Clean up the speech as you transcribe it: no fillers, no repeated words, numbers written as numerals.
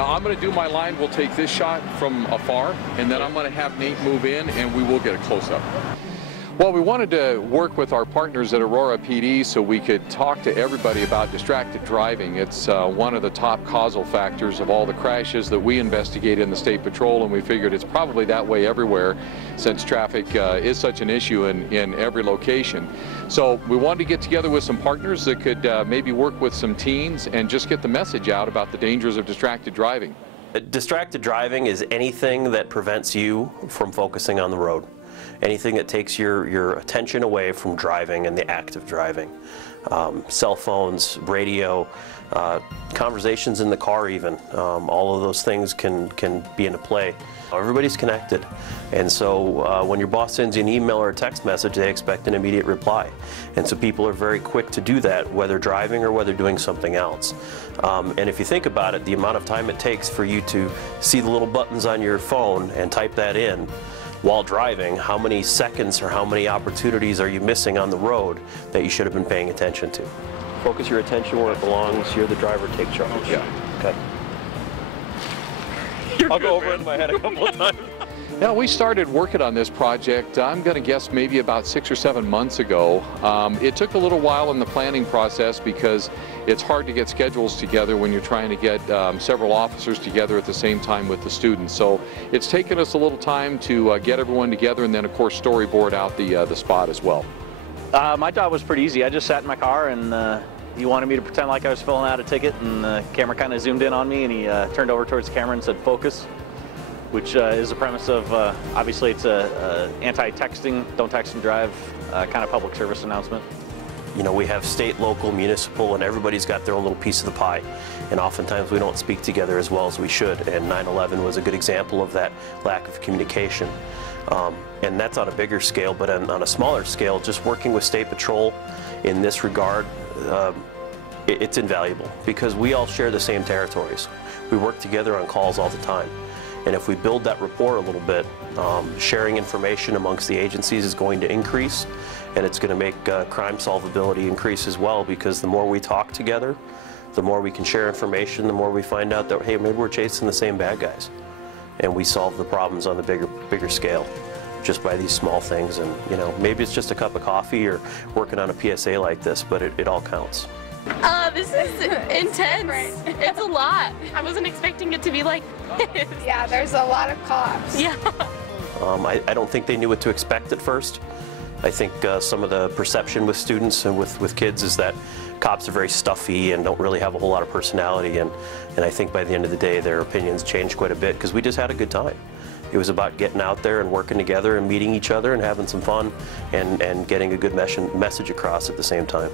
Now I'm going to do my line. We'll take this shot from afar, and then I'm going to have Nate move in, and we will get a close-up. Well, we wanted to work with our partners at Aurora PD so we could talk to everybody about distracted driving. It's one of the top causal factors of all the crashes that we investigate in the State Patrol, and we figured it's probably that way everywhere since traffic is such an issue in every location. So we wanted to get together with some partners that could maybe work with some teens and just get the message out about the dangers of distracted driving. Distracted driving is anything that prevents you from focusing on the road. Anything that takes your attention away from driving and the act of driving. Cell phones, radio, conversations in the car even, all of those things can be into play. Everybody's connected, and so when your boss sends you an email or a text message, they expect an immediate reply. And so people are very quick to do that, whether driving or whether doing something else. And if you think about it, the amount of time it takes for you to see the little buttons on your phone and type that in while driving, how many seconds or how many opportunities are you missing on the road that you should have been paying attention to? Focus your attention where it belongs. You're the driver, take charge. Yeah. Okay. I'll go over it in my head a couple of times. Now, we started working on this project, I'm going to guess maybe about 6 or 7 months ago. It took a little while in the planning process because it's hard to get schedules together when you're trying to get several officers together at the same time with the students. So it's taken us a little time to get everyone together and then, of course, storyboard out the spot as well. My job was pretty easy. I just sat in my car and he wanted me to pretend like I was filling out a ticket, and the camera kind of zoomed in on me, and he turned over towards the camera and said, "Focus," which is the premise of, obviously it's a anti-texting, don't text and drive kind of public service announcement. You know, we have state, local, municipal, and everybody's got their own little piece of the pie. And oftentimes we don't speak together as well as we should. And 9/11 was a good example of that lack of communication. And that's on a bigger scale, but on a smaller scale, just working with State Patrol in this regard, it's invaluable because we all share the same territories. We work together on calls all the time. And if we build that rapport a little bit, sharing information amongst the agencies is going to increase, and it's going to make crime solvability increase as well, because the more we talk together, the more we can share information, the more we find out that, hey, maybe we're chasing the same bad guys. And we solve the problems on the bigger scale just by these small things. And, you know, maybe it's just a cup of coffee or working on a PSA like this, but it all counts. This is intense. It's a lot. I wasn't expecting it to be like this. Yeah, there's a lot of cops. Yeah. I don't think they knew what to expect at first. I think some of the perception with students and with kids is that cops are very stuffy and don't really have a whole lot of personality, and I think by the end of the day their opinions changed quite a bit because we just had a good time. It was about getting out there and working together and meeting each other and having some fun and getting a good message across at the same time.